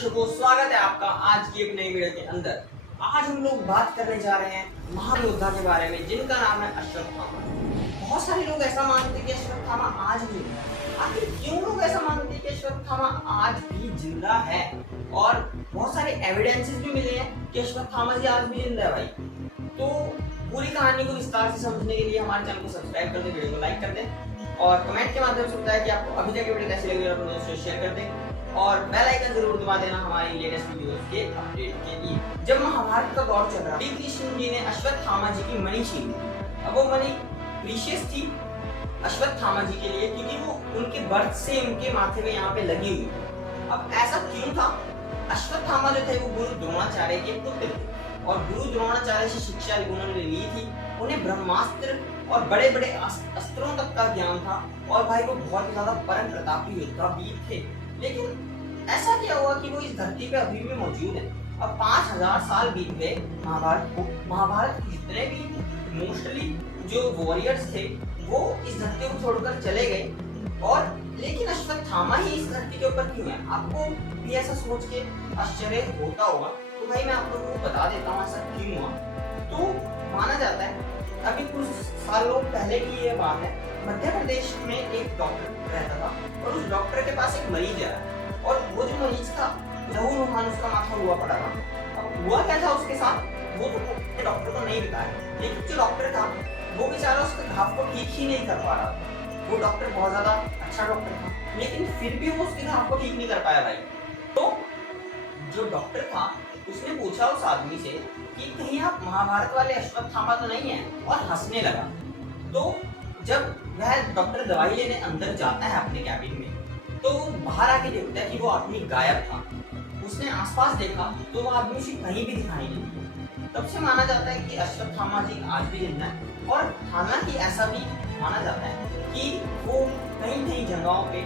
दर्शकों, स्वागत है आपका आज की एक नई वीडियो के अंदर। आज हम लोग बात करने जा रहे हैं महायोद्धा के बारे में जिनका नाम है अश्वत्थामा। बहुत सारे लोग ऐसा मानते हैं कि अश्वत्थामा आज भी है। आखिर क्यों लोग ऐसा मानते हैं कि अश्वत्थामा आज भी जिंदा है? और बहुत सारे एविडेंसेस भी मिले हैं कि अश्वत्थामा जी आज भी जिंदा है भाई। तो पूरी कहानी को विस्तार से समझने के लिए हमारे चैनल को सब्सक्राइब कर दें, वीडियो को लाइक कर दें और कमेंट के माध्यम से बताएं कि आपको अभी तक वीडियो कैसी लगी और अपने दोस्तों से शेयर कर दें और बेल आइकन जरूर दबा देना हमारी लेटेस्ट वीडियोस के अपडेट के लिए। जब महाभारत का दौर चल रहा, श्री कृष्ण जी ने अश्वत्थामा जी की मणि छीनी। अब वो मणि प्रीशियस थी अश्वत्थामा जी के लिए क्योंकि वो उनके बर्थ से उनके माथे पे यहाँ पे लगी हुई। अब ऐसा क्यों था? अश्वत्थामा जो थे वो गुरु द्रोणाचार्य के पुत्र थे और गुरु द्रोणाचार्य से शिक्षा उन्होंने ली थी। उन्हें ब्रह्मास्त्र और बड़े बड़े अस्त्रों तक का ज्ञान था और भाई वो बहुत ही ज्यादा परम प्रतापी योद्धा वीर थे। लेकिन ऐसा क्या हुआ कि वो इस धरती पे अभी भी मौजूद है। अब 5000 साल बीत गए महाभारत को। महाभारत के जितने भी मोस्टली जो वॉरियर्स थे वो इस धरती को छोड़कर चले गए और लेकिन अश्वत्थामा ही इस धरती के ऊपर क्यों है? आपको भी ऐसा सोच के आश्चर्य होता होगा। तो भाई मैं आप लोगों को बता देता हूँ ऐसा क्यों हुआ। तो माना जाता है अभी कुछ सालों पहले की ये बात है, मध्य प्रदेश में एक डॉक्टर रहता था और उस डॉक्टर के पास एक मरीज आया और वो जो मरीज था लहूलुहान उसका माथा हुआ पड़ा था। अब हुआ क्या था उसके साथ वो तो डॉक्टर को नहीं बताया, लेकिन जो डॉक्टर था वो बेचारा उसके घाव को ठीक ही नहीं कर पा रहा था। वो डॉक्टर बहुत ज्यादा अच्छा डॉक्टर था लेकिन फिर भी वो उसके घाव को ठीक नहीं कर पाया भाई। तो जो डॉक्टर था उसने पूछा उस आदमी से कि कहीं आप महाभारत वाले अश्वत्थामा तो नहीं है, और हंसने लगा। तो जब वह डॉक्टर दवाई लेने अंदर जाता है अपने कैबिन में तो वो बाहर आके देखता है कि वो आदमी गायब था। उसने आसपास देखा तो वो आदमी उसे कहीं भी दिखाई नहीं दिया। तब से माना जाता है कि अश्वत्थामा जी आज भी जिंदा है और हालांकि ऐसा भी माना जाता है कि वो कहीं कहीं जगहों पे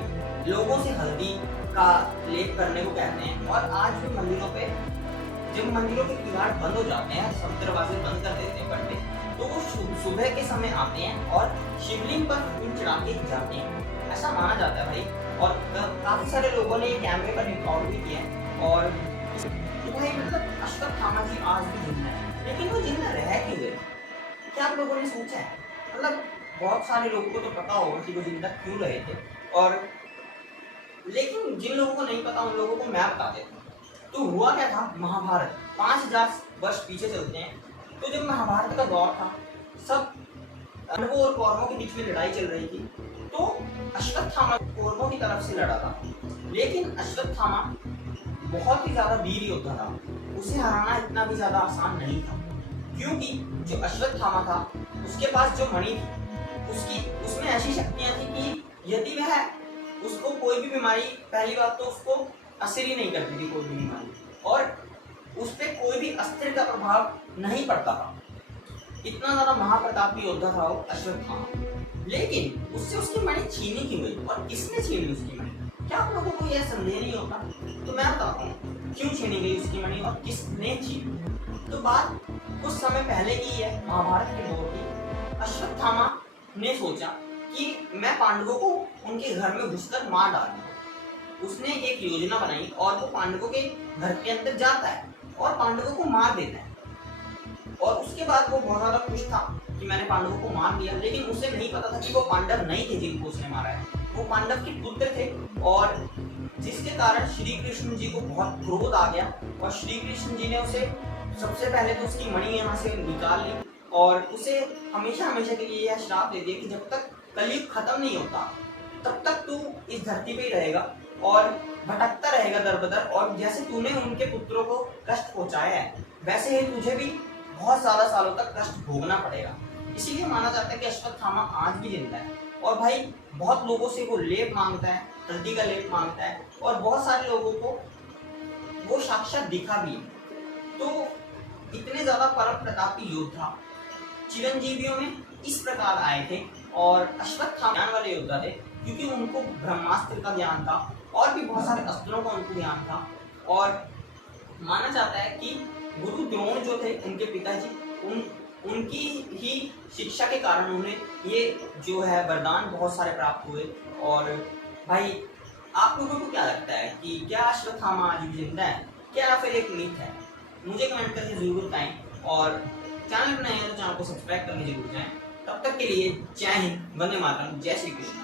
लोगों से हल्दी का लेप करने को कहते हैं और आज भी मंदिरों पे जब मंदिरों के किवाड़ बंद हो जाते हैं, सब दरवाजे बंद कर देते हैं पंडित, तो वो सुबह के समय आते हैं और शिवलिंग पर फूल चढ़ा के जाते हैं, ऐसा माना जाता है भाई। और काफी सारे लोगों ने ये कैमरे पर रिकॉर्ड भी किया है। और तो भाई मतलब अश्वत्थामा जी आज भी जिंदा है, लेकिन वो जिंदा रह क्यों गए? क्या आप लोगों ने सोचा है? मतलब बहुत सारे लोगों को तो पता होगा कि वो जिंदा क्यों रहे थे, और लेकिन जिन लोगों को नहीं पता उन लोगों को मैं बता देता हूँ। तो हुआ क्या था, महाभारत 5000 वर्ष पीछे चलते हैं। तो जब महाभारत का दौर था, सब पांडवों और कौरवों के बीच में लड़ाई चल रही थी। तो अश्वत्थामा कौरवों की तरफ से लड़ा था, लेकिन अश्वत्थामा बहुत ही ज्यादा वीर योद्धा था, उसे हराना इतना भी ज्यादा आसान नहीं था क्योंकि जो अश्वत्थामा था उसके पास जो मणि थी उसमें ऐसी शक्तियां थी कि यदि वह उसको कोई भी बीमारी, पहली बात तो उसको असर ही नहीं करती थी कोई भी बीमारी, और उस पर कोई भी अस्त्र का प्रभाव नहीं पड़ता था। इतना ज्यादा महाप्रतापी योद्धा था वो अश्वत्थामा। लेकिन उससे उसकी मणि छीनी क्यों गई और किसने छीनी उसकी मणि? क्या आप लोगों को यह संदेह नहीं होता? तो मैं बताता हूँ क्यों छीनी गई उसकी मणि और किसने छीनी। तो बात कुछ समय पहले की है, महाभारत के दौर की। अश्वत्थामा ने सोचा कि मैं पांडवों को उनके घर में घुसकर मार डालूं। उसने एक योजना बनाई और वो पांडवों के घर के अंदर जाता है और पांडवों को मार देता है। और उसके बाद वो बहुत ज्यादा खुश था कि मैंने पांडवों को मार दिया, लेकिन उसे नहीं पता था कि वो पांडव नहीं थे जिनको उसने मारा है, वो पांडव के पुत्र थे। और जिसके कारण श्री कृष्ण जी को बहुत क्रोध आ गया और श्री कृष्ण जी ने उसे सबसे पहले तो उसकी मणि यहाँ से निकाल ली और उसे हमेशा हमेशा के लिए यह श्राप दे दिया कि जब तक कलयुग खत्म नहीं होता तब तक तू इस धरती पे ही रहेगा और भटकता रहेगा दर बदर, और जैसे तूने उनके पुत्रों को कष्ट पहुंचाया है वैसे ही तुझे भी बहुत ज्यादा सालों तक कष्ट भोगना पड़ेगा। इसीलिए माना जाता है कि अश्वत्थामा आज भी जिंदा है। और भाई बहुत लोगों से वो लेप मांगता है, हल्दी का लेप मांगता है, और बहुत सारे लोगों को वो साक्षात दिखा भी है। तो इतने ज्यादा परम प्रतापी योद्धा चिरंजीवियों में इस प्रकार आए थे और अश्वत्थामा ज्ञान वाले योद्धा थे क्योंकि उनको ब्रह्मास्त्र का ज्ञान था और भी बहुत सारे अस्त्रों का उनको ज्ञान था। और माना जाता है कि गुरु द्रोण जो थे उनके पिताजी, उनकी ही शिक्षा के कारण उन्हें ये जो है वरदान बहुत सारे प्राप्त हुए। और भाई आप लोगों को क्या लगता है कि क्या अश्वत्थामा आज भी जिंदा है, क्या फिर एक मिथ है? मुझे कमेंट करके जरूर बताएं, और चैनल पर नए हैं तो चैनल को सब्सक्राइब करने जरूर जाएं। तब तक के लिए जय हिंद, वंदे मातरम, जय श्री कृष्ण।